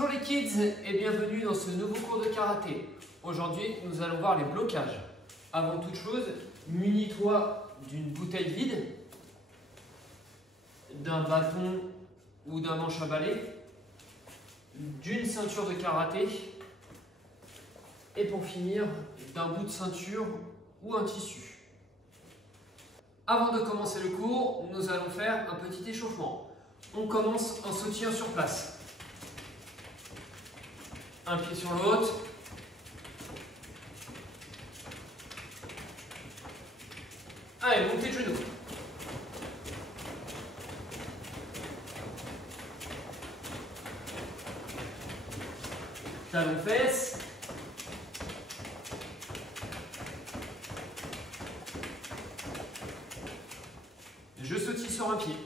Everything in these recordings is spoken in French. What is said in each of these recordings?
Bonjour les kids et bienvenue dans ce nouveau cours de karaté. Aujourd'hui, nous allons voir les blocages. Avant toute chose, munis-toi d'une bouteille vide, d'un bâton ou d'un manche à balai, d'une ceinture de karaté et pour finir, d'un bout de ceinture ou un tissu. Avant de commencer le cours, nous allons faire un petit échauffement. On commence en sautillant sur place. Un pied sur l'autre. Allez, montez de genoux. Talons fesses. Je sautille sur un pied.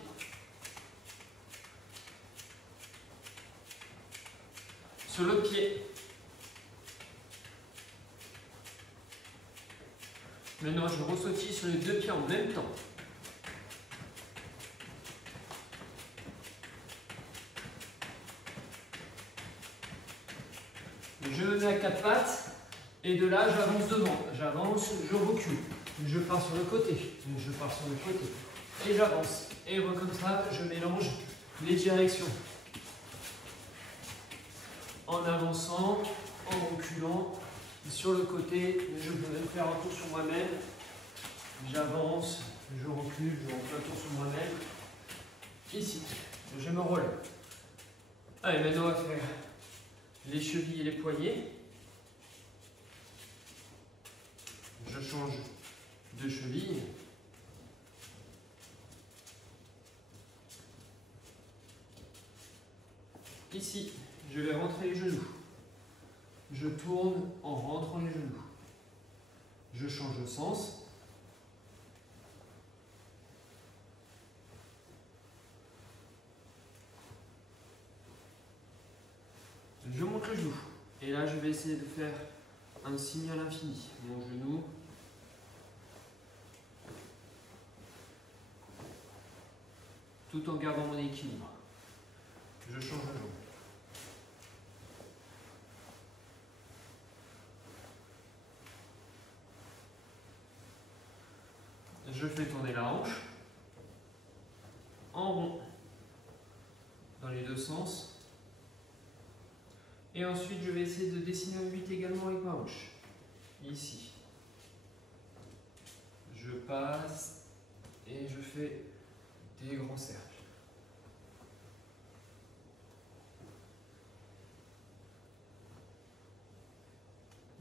Sur l'autre pied. Maintenant, je ressautille sur les deux pieds en même temps. Je me mets à quatre pattes et de là, j'avance devant. J'avance, je recule. Je pars sur le côté. Je pars sur le côté. Et j'avance. Et comme ça, je mélange les directions. En avançant, en reculant, sur le côté, je peux même faire un tour sur moi-même. J'avance, je recule, je refais un tour sur moi-même. Ici, je me relève. Allez, maintenant on va faire les chevilles et les poignets. Je change de cheville. Ici, je vais rentrer les genoux. Je tourne en rentrant les genoux. Je change de sens. Je monte le genou. Et là, je vais essayer de faire un signe à l'infini. Mon genou. Tout en gardant mon équilibre. Je change de jambe. Je fais tourner la hanche en rond dans les deux sens. Et ensuite, je vais essayer de dessiner un 8 également avec ma hanche. Ici. Je passe et je fais des grands cercles.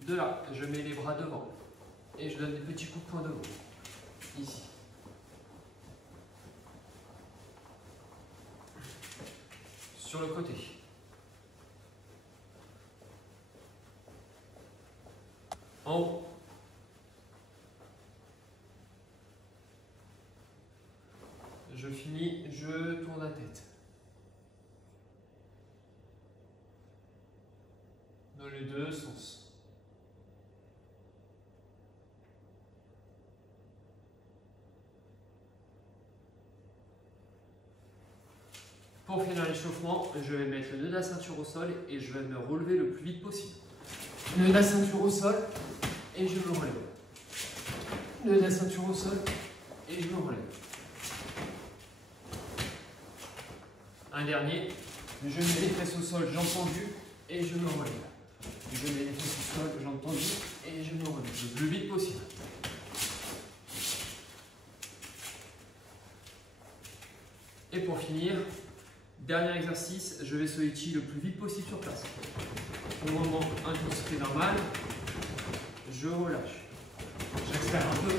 De là, je mets les bras devant et je donne des petits coups de poing devant. Ici. Sur le côté. En haut. Je finis, je tourne la tête. Dans les deux sens. Pour finir l'échauffement, je vais mettre le nœud de la ceinture au sol et je vais me relever le plus vite possible. Nœud de la ceinture au sol et je me relève. Nœud de la ceinture au sol et je me relève. Un dernier, je mets les fesses au sol, jambes tendues et je me relève. Je mets les fesses au sol, jambes tendues et je me relève le plus vite possible. Et pour finir, dernier exercice, je vais solliciter le plus vite possible sur place. Au moment, intensité normale, je relâche. J'accélère un peu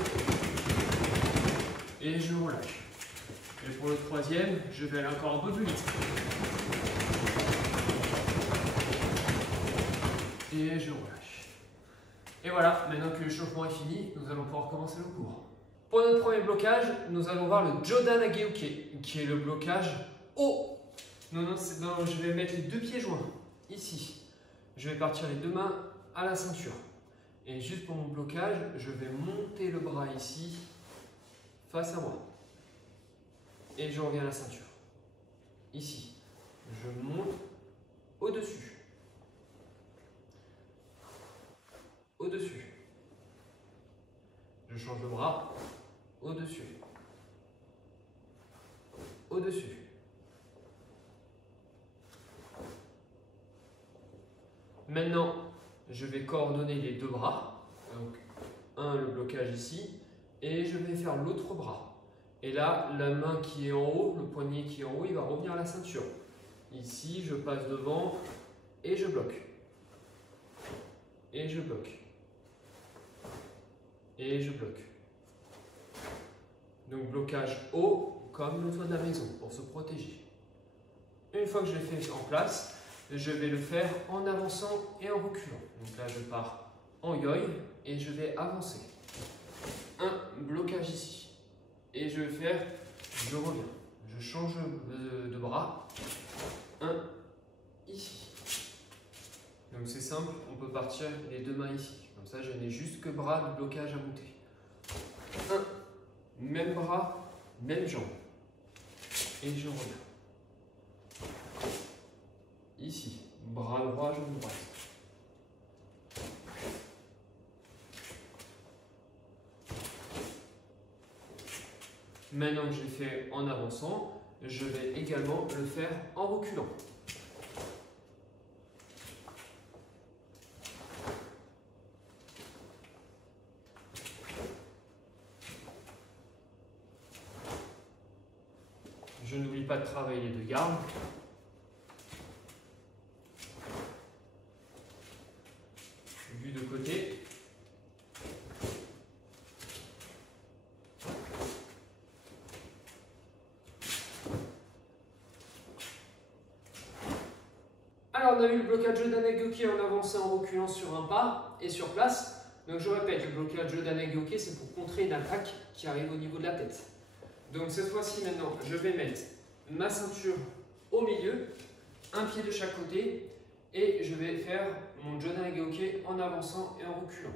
et je relâche. Et pour le troisième, je vais aller encore un peu plus vite. Et je relâche. Et voilà, maintenant que l'échauffement est fini, nous allons pouvoir commencer le cours. Pour notre premier blocage, nous allons voir le Jodan Ageuke, qui est le blocage haut. Non, je vais mettre les deux pieds joints, ici. Je vais partir les deux mains à la ceinture. Et juste pour mon blocage, je vais monter le bras ici, face à moi. Et je reviens à la ceinture. Ici, je monte au-dessus, au-dessus. Je change le bras, au-dessus, au-dessus. Maintenant, je vais coordonner les deux bras. Donc, le blocage ici, et je vais faire l'autre bras. Et là, la main qui est en haut, le poignet qui est en haut, il va revenir à la ceinture. Ici, je passe devant et je bloque. Et je bloque. Et je bloque. Donc blocage haut comme le toit de la maison pour se protéger. Une fois que je l'ai fait en place, je vais le faire en avançant et en reculant. Donc là, je pars en yoï et je vais avancer. Un blocage ici. Et je vais faire, je reviens. Je change de bras. Un ici. Donc c'est simple, on peut partir les deux mains ici. Comme ça, je n'ai juste que bras de blocage à monter. Un, même bras, même jambe. Et je reviens. Ici, bras droit, jambe droite. Maintenant que j'ai fait en avançant, je vais également le faire en reculant. Je n'oublie pas de travailler les deux gardes. Vue de côté. Alors on a eu le blocage Jodan-Hagioke en avançant, en reculant sur un pas et sur place. Donc je répète, le blocage Jodan-Hagioke, c'est pour contrer une attaque qui arrive au niveau de la tête. Donc cette fois-ci maintenant, je vais mettre ma ceinture au milieu, un pied de chaque côté, et je vais faire mon Jodan-Hagioke en avançant et en reculant.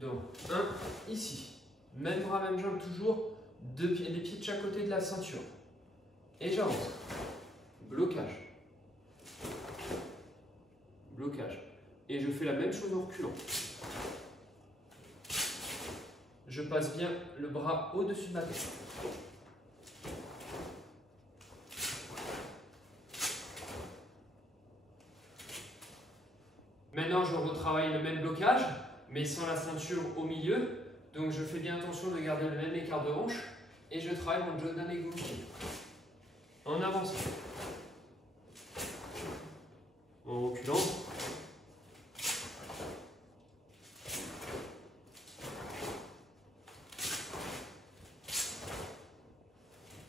Donc un ici, même bras, même jambe toujours, les pieds de chaque côté de la ceinture. Et j'avance. Blocage. Blocage. Et je fais la même chose en reculant. Je passe bien le bras au-dessus de ma tête. Maintenant, je retravaille le même blocage, mais sans la ceinture au milieu. Donc, je fais bien attention de garder le même écart de hanche. Et je travaille mon Jodan-Hagioke. En avançant. En reculant.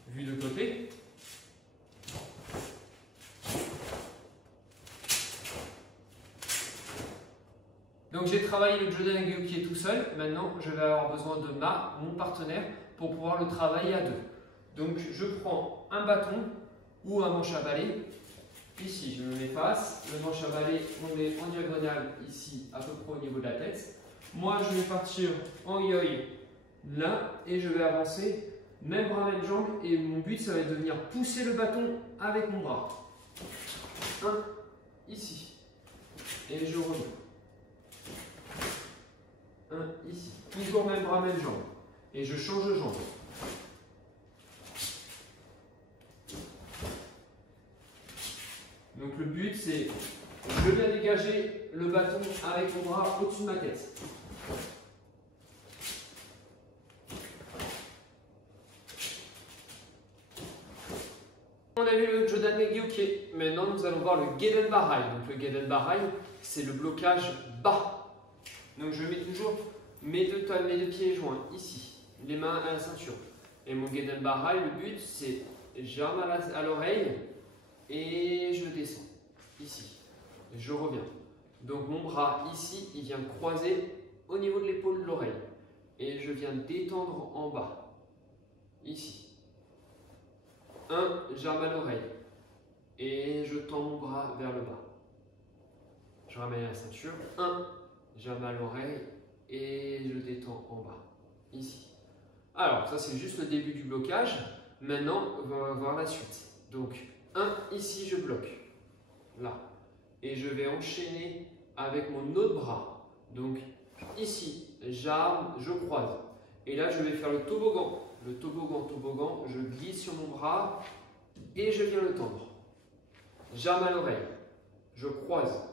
Vue de côté. Donc j'ai travaillé le Jodan-Hagioke tout seul. Maintenant, je vais avoir besoin de mon partenaire pour pouvoir le travailler à deux. Donc je prends un bâton ou un manche à balai. Ici, je me mets face. Le manche à balai, on est en diagonale ici, à peu près au niveau de la tête. Moi, je vais partir en yoï là et je vais avancer. Même bras, même jambe, et mon but, ça va être de venir pousser le bâton avec mon bras. Un, ici. Et je reviens. Un, ici. Toujours même bras, même jambe. Et je change de jambe. Donc le but, c'est, je viens dégager le bâton avec mon bras au-dessus de ma tête. On a vu le Jodan-Hagioke. Maintenant, nous allons voir le Gedenbahai. Donc, le Gedenbahai, c'est le blocage bas. Donc, je mets toujours mes deux pieds joints ici, les mains à la ceinture. Et mon Gedenbahai, le but, c'est j'arme à l'oreille et je descends ici. Je reviens. Donc, mon bras ici, il vient croiser au niveau de l'épaule de l'oreille. Et je viens détendre en bas, ici. Un, j'arme à l'oreille et je tends mon bras vers le bas. Je ramène la ceinture. Un, j'arme à l'oreille et je détends en bas, ici. Alors, ça c'est juste le début du blocage. Maintenant, on va voir la suite. Donc, un, ici je bloque. Là. et je vais enchaîner avec mon autre bras. Donc ici, j'arme, je croise. Et là, je vais faire le toboggan. Le toboggan, toboggan, je glisse sur mon bras et je viens le tendre. J'arme à l'oreille, je croise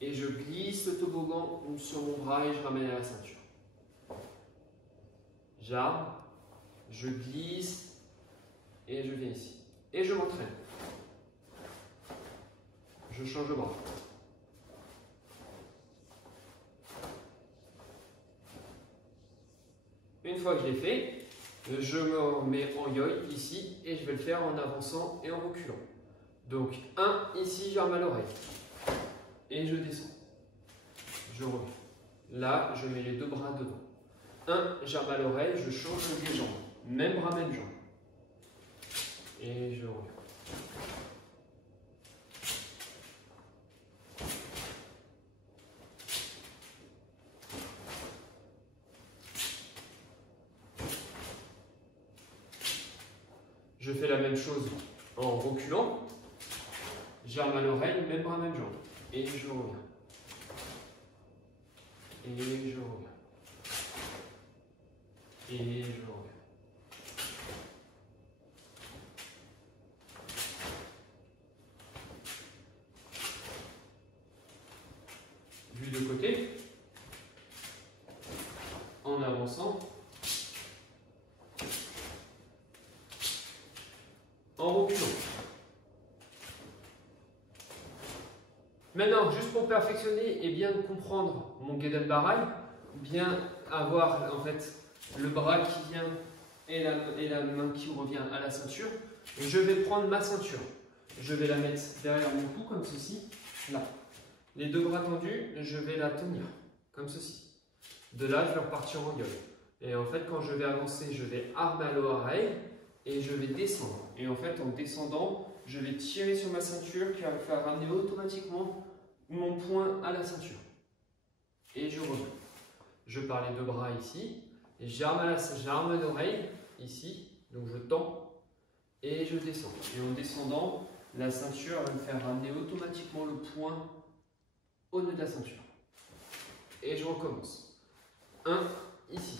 et je glisse le toboggan sur mon bras et je ramène à la ceinture. J'arme, je glisse et je viens ici. Et je m'entraîne. Je change de bras. Une fois que je l'ai fait, je me remets en yoi ici et je vais le faire en avançant et en reculant. Donc 1, ici j'arme à l'oreille et je descends. Je reviens. Là, je mets les deux bras devant. 1, j'arme à l'oreille, je change les jambes. Même bras, même jambe. Et je reviens. Je fais la même chose en reculant. J'arme à l'oreille, même bras, même jambe. Et je reviens. Et je reviens. Et je reviens. Vue de côté. En avançant. En reculant. Maintenant, juste pour perfectionner et bien comprendre mon Gedan Barai, bien avoir en fait le bras qui vient et la main qui revient à la ceinture, je vais prendre ma ceinture. Je vais la mettre derrière mon cou comme ceci, là. Les deux bras tendus, je vais la tenir comme ceci. De là, je vais repartir en gueule. Et en fait, quand je vais avancer, je vais armer à l'oreille et je vais descendre. Et en fait, en descendant, je vais tirer sur ma ceinture qui va me faire ramener automatiquement mon poing à la ceinture. Et je reviens. Je pars les deux bras ici. J'arme à l'oreille ici. Donc je tends et je descends. Et en descendant, la ceinture va me faire ramener automatiquement le poing au nœud de la ceinture. Et je recommence. 1, ici.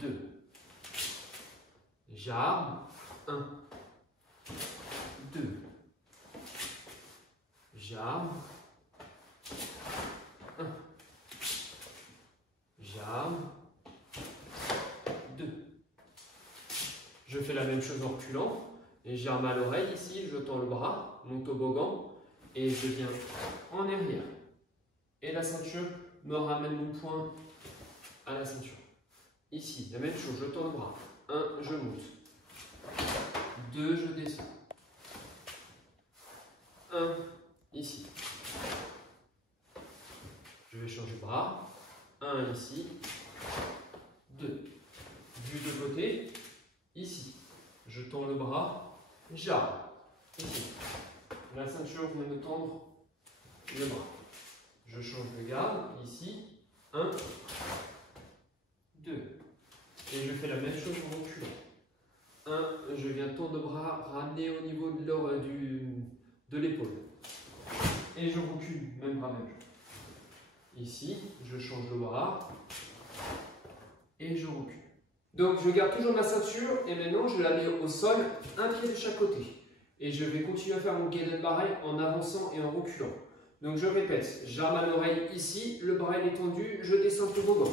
2. J'arme. 1. 2. J'arme. 1. J'arme. 2. Je fais la même chose en reculant. Et j'arme à l'oreille ici, je tends le bras, mon toboggan, et je viens en arrière. Et la ceinture me ramène mon poing à la ceinture. Ici, la même chose, je tends le bras. 1, je monte. 2, je descends. 1, ici. Je vais changer de bras. 1, ici. 2. Vue de côté. Ici. Je tends le bras. J'arme. Ici. La ceinture vient me tendre le bras. Je change de garde. Ici. 1. 2. Et je fais la même chose en reculant. 1, je viens tendre le bras, ramener au niveau de l'épaule. Et je recule, même bras, même jambe. Ici, je change le bras. Et je recule. Donc je garde toujours ma ceinture et maintenant je la mets au sol, un pied de chaque côté. Et je vais continuer à faire mon Gedan Barai en avançant et en reculant. Donc je répète, j'arme à l'oreille ici, le bras est tendu, je descends le toboggan.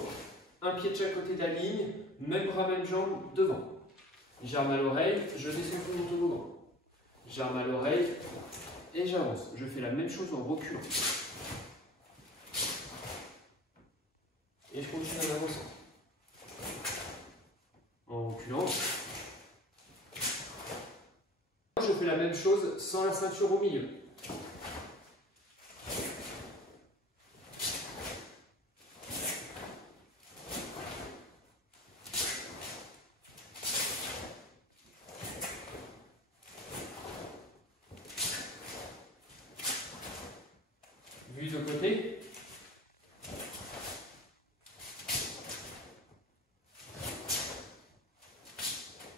Un pied de chaque côté de la ligne, même bras, même jambe devant. J'arme à l'oreille, je descends tout mon toboggan. J'arme à l'oreille et j'avance. Je fais la même chose en reculant. Et je continue en avançant. En reculant. Je fais la même chose sans la ceinture au milieu. Vue de côté.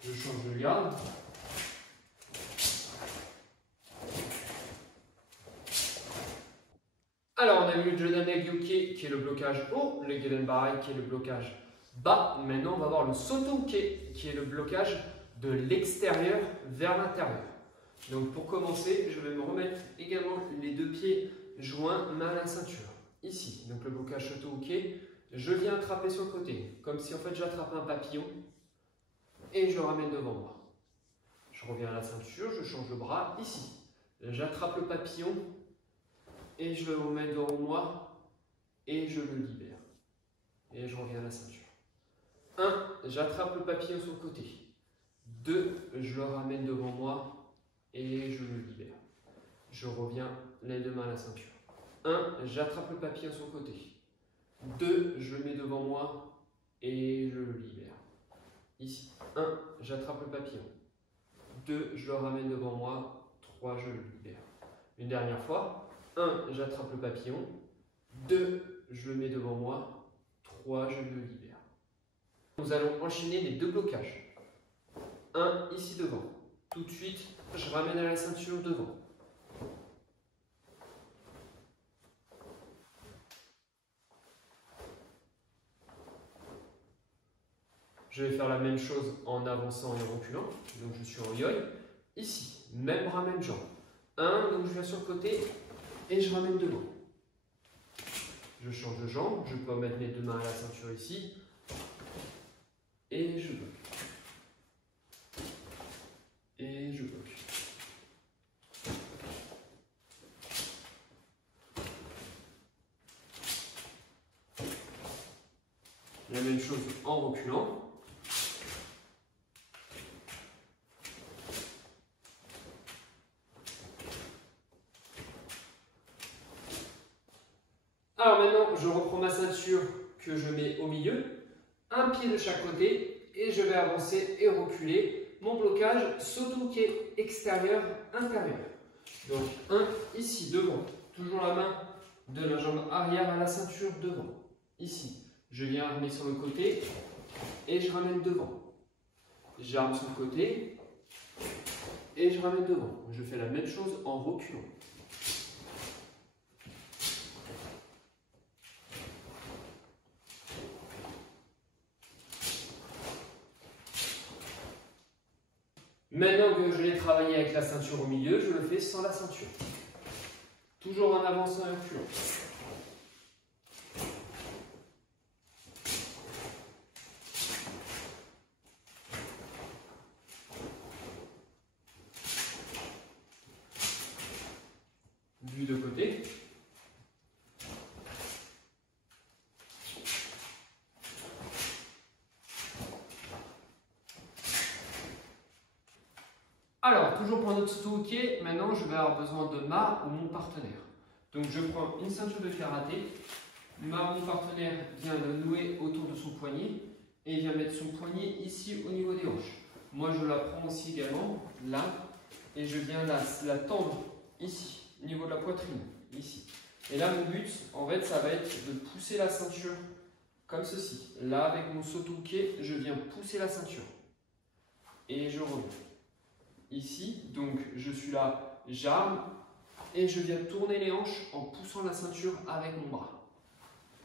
Je change de garde. a vu le Jodan-Nage-Uke qui est le blocage haut, le Gedenbarai qui est le blocage bas. Maintenant, on va voir le Soto-Uke qui est le blocage de l'extérieur vers l'intérieur. Donc pour commencer, je vais me remettre également les deux pieds joints, main à la ceinture. Ici, donc le blocage Soto-Uke, je viens attraper sur le côté, comme si en fait j'attrape un papillon et je le ramène devant moi. Je reviens à la ceinture, je change le bras ici. J'attrape le papillon et je le remets devant moi et je le libère. Et je reviens à la ceinture. 1. J'attrape le papillon sur le côté. 2. Je le ramène devant moi et je le libère. Je reviens les deux mains à la ceinture. 1. J'attrape le papillon sur le côté. 2. Je le mets devant moi et je le libère. Ici. 1. J'attrape le papillon. 2. Je le ramène devant moi. 3. Je le libère. Une dernière fois. 1. J'attrape le papillon. 2. Je le mets devant moi. 3. Je le libère. Nous allons enchaîner les deux blocages. 1 ici devant. Tout de suite, je ramène à la ceinture devant. Je vais faire la même chose en avançant et en reculant. Donc je suis en yoi. Ici, même bras, même jambe. 1, donc je viens sur le côté et je ramène devant. Je change de jambe, je peux mettre mes deux mains à la ceinture ici. Et je bloque. Et je bloque. La même chose en reculant. Alors maintenant, je reprends ma ceinture que je mets au milieu, un pied de chaque côté et je vais avancer et reculer mon blocage Soto-Uke extérieur, intérieur. Donc 1 ici devant, toujours la main de la jambe arrière à la ceinture devant. Ici, je viens armer sur le côté et je ramène devant. J'arme sur le côté et je ramène devant. Je fais la même chose en reculant. Maintenant que je l'ai travaillé avec la ceinture au milieu, je le fais sans la ceinture. Toujours en avançant et en reculant. Vue de côté. Alors, toujours pour notre Soto-Uke, maintenant je vais avoir besoin de ma ou mon partenaire. Donc je prends une ceinture de karaté, mon partenaire vient le nouer autour de son poignet et vient mettre son poignet ici au niveau des hanches. Moi je la prends aussi également, là, et je viens la tendre ici, au niveau de la poitrine, ici. Et là mon but, en fait, ça va être de pousser la ceinture comme ceci. Là, avec mon Soto-Uke, je viens pousser la ceinture. Et je reviens. Ici, donc je suis là, j'arme et je viens tourner les hanches en poussant la ceinture avec mon bras,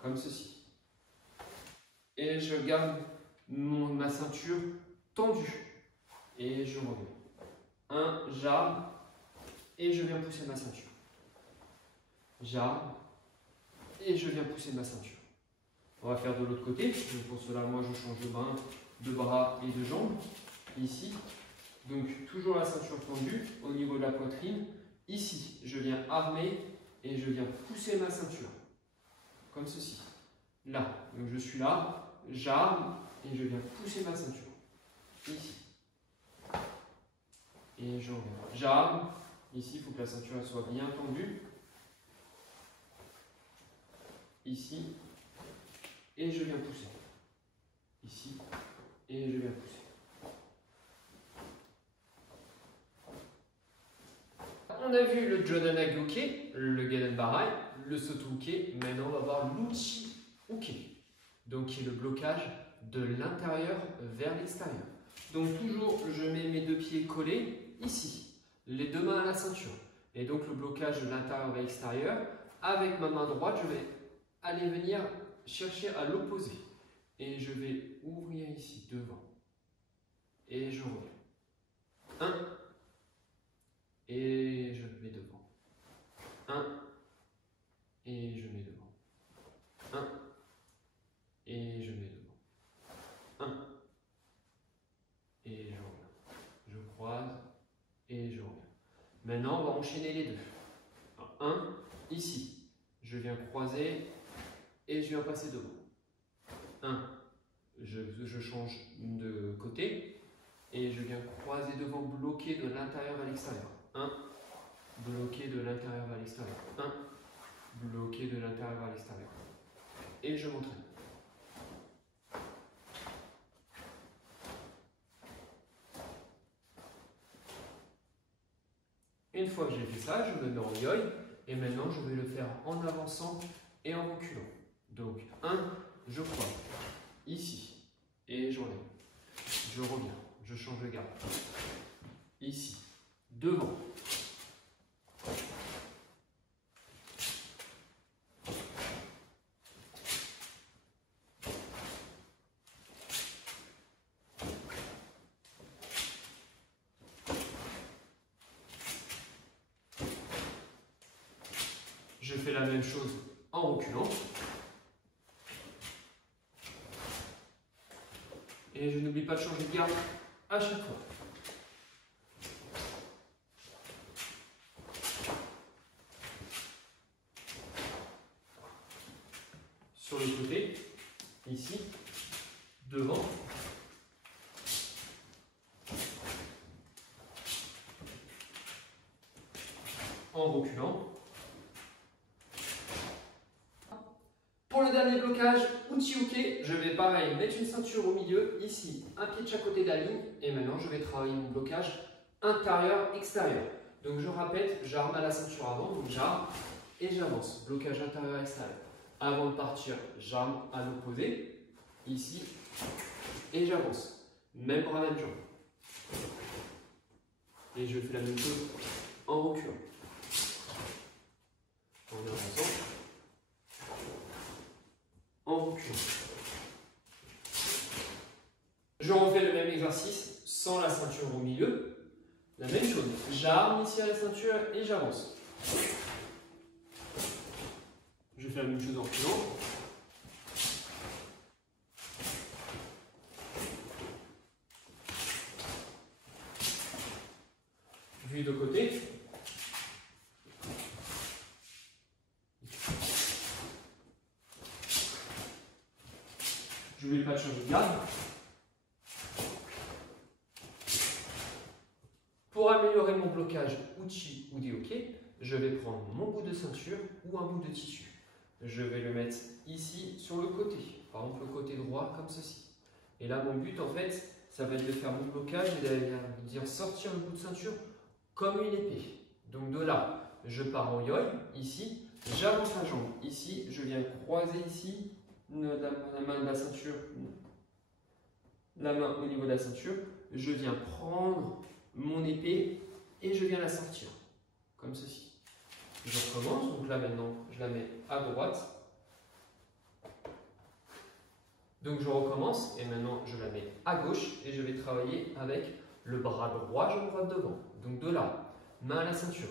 comme ceci. Et je garde ma ceinture tendue et je reviens. J'arme et je viens pousser ma ceinture. J'arme et je viens pousser ma ceinture. On va faire de l'autre côté. Donc pour cela, moi je change de bras et de jambes, ici. Donc, toujours la ceinture tendue au niveau de la poitrine. Ici, je viens armer et je viens pousser ma ceinture. Comme ceci. Là. Donc, je suis là, j'arme et je viens pousser ma ceinture. Ici. Et je reviens. J'arme. Ici, il faut que la ceinture soit bien tendue. Ici. Et je viens pousser. Ici. Et je viens pousser. On a vu le Jodan-Nage-Uke, le Gedenbarai, le Soto-Uke. Maintenant, on va voir l'Uchi-Uke, donc qui est le blocage de l'intérieur vers l'extérieur. Donc toujours, je mets mes deux pieds collés ici, les deux mains à la ceinture. Et donc le blocage de l'intérieur vers l'extérieur, avec ma main droite, je vais aller venir chercher à l'opposé. Et je vais ouvrir ici, devant. Et je reviens. 1. Et je mets devant. 1. Et je mets devant. 1. Et je mets devant. 1. Et je reviens. Je croise et je reviens. Maintenant, on va enchaîner les deux. 1, ici. Je viens croiser et je viens passer devant. 1, je change de côté et je viens croiser devant, bloquer de l'intérieur à l'extérieur. 1, bloquer de l'intérieur à l'extérieur. 1, bloquer de l'intérieur à l'extérieur. Et je m'entraîne. Une fois que j'ai fait ça, je me mets en yo et maintenant je vais le faire en avançant et en reculant. Donc 1, je crois ici et je relève. Je reviens, je change de garde. Ici, devant. Je fais la même chose en reculant. Et je n'oublie pas de changer de garde à chaque fois. Sur le côté, ici, devant. En reculant. Pour le dernier blocage, Uchi-Uke, je vais pareil mettre une ceinture au milieu, ici, un pied de chaque côté de la ligne, et maintenant je vais travailler mon blocage intérieur-extérieur. Donc je répète, j'arme à la ceinture avant, donc j'arme et j'avance, blocage intérieur-extérieur. Avant de partir, j'arme à l'opposé, ici, et j'avance. Même bras, même jambe. Et je fais la même chose en reculant. En avançant. En reculant. Je refais le même exercice sans la ceinture au milieu. La même chose. J'arme ici à la ceinture et j'avance. Je fais la même chose en reculant. Vue de côté. Je n'oublie pas de changer de garde. Pour améliorer mon blocage Uchi ou Uke, je vais prendre mon bout de ceinture ou un bout de tissu. Je vais le mettre ici sur le côté, par exemple le côté droit comme ceci. Et là mon but en fait, ça va être de faire mon blocage et de dire sortir le bout de ceinture comme une épée. Donc de là, je pars en yoi, ici, j'avance la jambe, ici, je viens croiser ici, la main de la ceinture, la main au niveau de la ceinture, je viens prendre mon épée et je viens la sortir, comme ceci. Je recommence, donc là maintenant, je la mets à droite. Donc je recommence et maintenant je la mets à gauche et je vais travailler avec le bras droit, jambe droite devant. Donc de là, main à la ceinture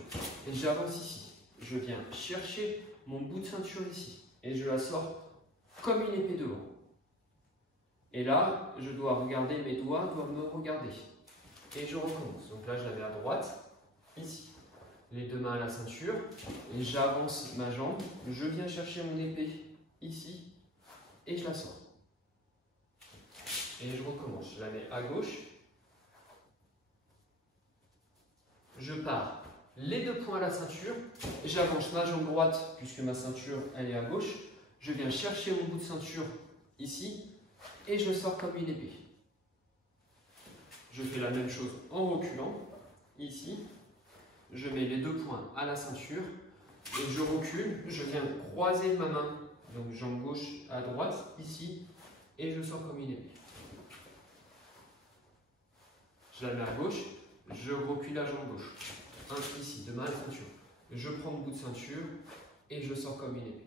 et j'avance ici. Je viens chercher mon bout de ceinture ici et je la sors comme une épée devant. Et là, je dois regarder, mes doigts doivent me regarder. Et je recommence. Donc là, je la mets à droite, ici. Les deux mains à la ceinture et j'avance ma jambe. Je viens chercher mon épée ici et je la sors. Et je recommence. Je la mets à gauche. Je pars les deux poings à la ceinture. J'avance ma jambe droite puisque ma ceinture elle est à gauche. Je viens chercher mon bout de ceinture ici et je sors comme une épée. Je fais la même chose en reculant. Ici, je mets les deux poings à la ceinture et je recule. Je viens croiser ma main, donc jambe gauche à droite, ici, et je sors comme une épée. Je la mets à gauche, je recule la jambe gauche. Ici, de main à la ceinture. Je prends le bout de ceinture et je sors comme une épée.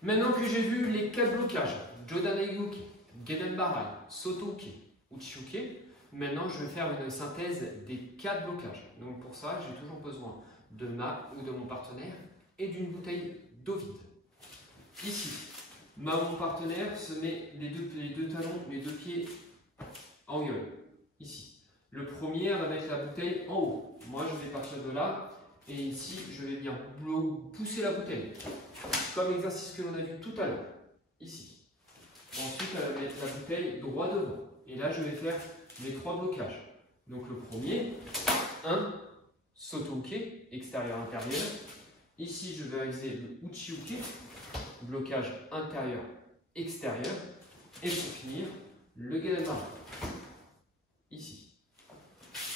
Maintenant que j'ai vu les 4 blocages, Jodan-Ege-Uke, Geden-Barai, Soto-Uke, Uchi-Uke, maintenant je vais faire une synthèse des 4 blocages. Donc pour ça, j'ai toujours besoin de ma ou de mon partenaire et d'une bouteille d'eau vide. Ici, mon partenaire se met les deux talons, les deux pieds en gueule. Ici. Le premier va mettre la bouteille en haut. Moi, je vais partir de là. Et ici, je vais bien pousser la bouteille. Comme l'exercice que l'on a vu tout à l'heure. Ici. Ensuite, elle va mettre la bouteille droit devant. Et là, je vais faire mes 3 blocages. Donc le premier, 1, Soto-Uke, extérieur-intérieur. Ici, je vais réaliser le Uchi-Uke, blocage intérieur-extérieur. Et pour finir, le Geden-Barai. Ici.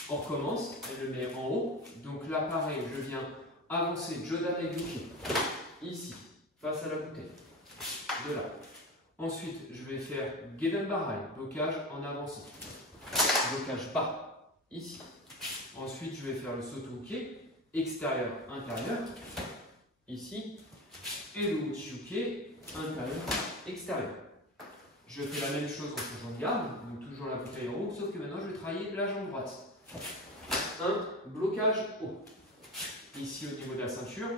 On recommence, elle le met en haut. Donc là, pareil, je viens avancer Jodan-Ege-Uke. Ici, face à la bouteille. De là. Ensuite, je vais faire Geden-Barai, blocage en avançant. Blocage bas, ici. Ensuite, je vais faire le Soto-Uke, extérieur-intérieur, ici. Et le Uchi-Uke, intérieur-extérieur. Je fais la même chose en faisant de garde, donc toujours la bouteille en haut, sauf que maintenant, je vais travailler la jambe droite. 1, blocage haut. Ici, au niveau de la ceinture,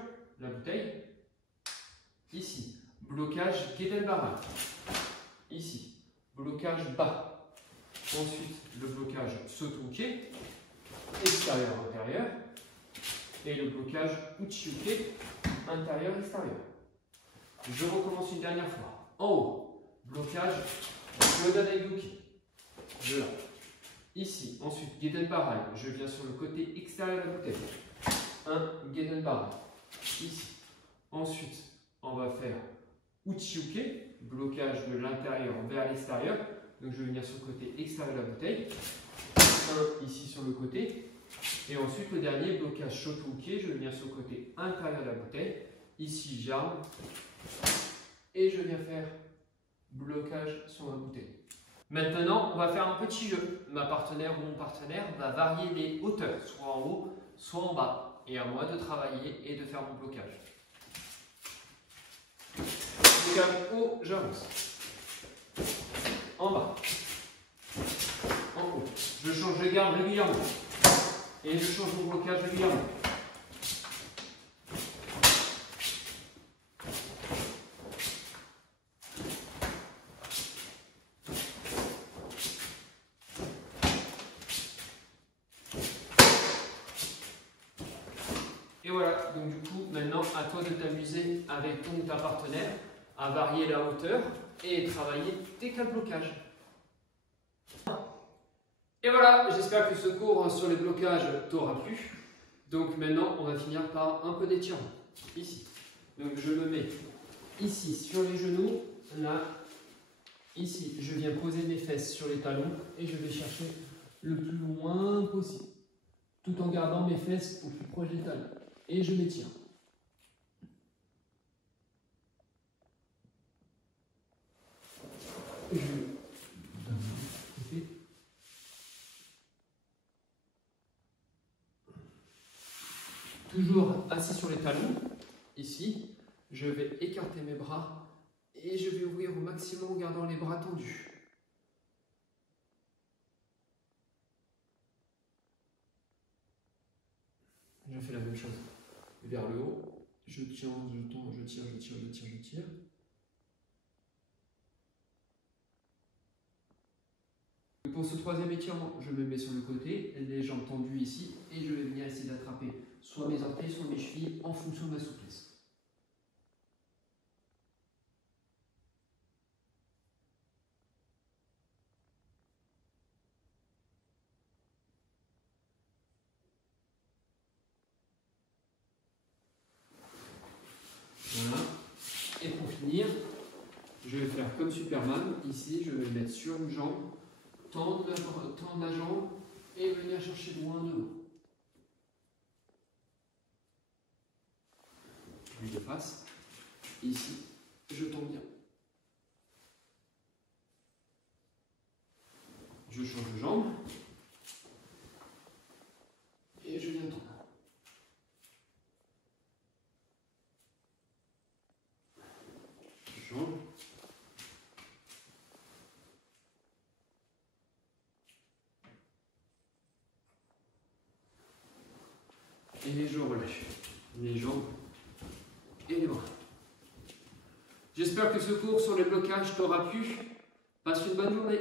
la bouteille. Ici, blocage Geden-Barai. Ici, blocage bas. Ensuite, le blocage Soto-Uke, extérieur-intérieur. Et le blocage Uchi-Uke, intérieur-extérieur. Je recommence une dernière fois. En haut, blocage Jodan-Ege-Uke. De là. Ici, ensuite, Geden-Barai. Je viens sur le côté extérieur de la bouteille. 1, Geden-Barai. Ici. Ensuite, on va faire Uchi-Uke, blocage de l'intérieur vers l'extérieur. Donc, je vais venir sur le côté extérieur de la bouteille. 1 ici sur le côté. Et ensuite, le dernier, blocage Soto-Uke. Je vais venir sur le côté intérieur de la bouteille. Ici, j'arme. Et je viens faire blocage sur ma bouteille. Maintenant, on va faire un petit jeu. Ma partenaire ou mon partenaire va varier les hauteurs, soit en haut, soit en bas. Et à moi de travailler et de faire mon blocage. Blocage haut, j'avance. En bas. En haut. Je change de garde régulièrement. Et je change mon blocage régulièrement. Et voilà, donc du coup, maintenant, à toi de t'amuser avec ton ou ta partenaire à varier la hauteur et travailler tes 4 blocages. Et voilà, j'espère que ce cours sur les blocages t'aura plu. Donc maintenant, on va finir par un peu d'étirement. Ici. Donc je me mets ici sur les genoux, là. Ici, je viens poser mes fesses sur les talons et je vais chercher le plus loin possible, tout en gardant mes fesses au plus proche des talons. Et je m'étire. Je donne un côté. Toujours assis sur les talons. Ici, je vais écarter mes bras et je vais ouvrir au maximum en gardant les bras tendus. Je fais la même chose. Vers le haut, je tiens, je tends, je tire, je tire, je tire, je tire. Pour ce troisième étirement, je me mets sur le côté, les jambes tendues ici, et je vais venir essayer d'attraper soit mes orteils, soit mes chevilles en fonction de ma souplesse. Voilà. Et pour finir, je vais faire comme Superman. Ici, je vais me mettre sur une jambe, tendre la jambe et venir chercher loin devant. Lui de face. Ici, Je tends bien. Je change de jambe. Et je viens tendre. Je change. Et je relâche les jambes et les bras. J'espère que ce cours sur les blocages t'aura plu. Passe une bonne journée.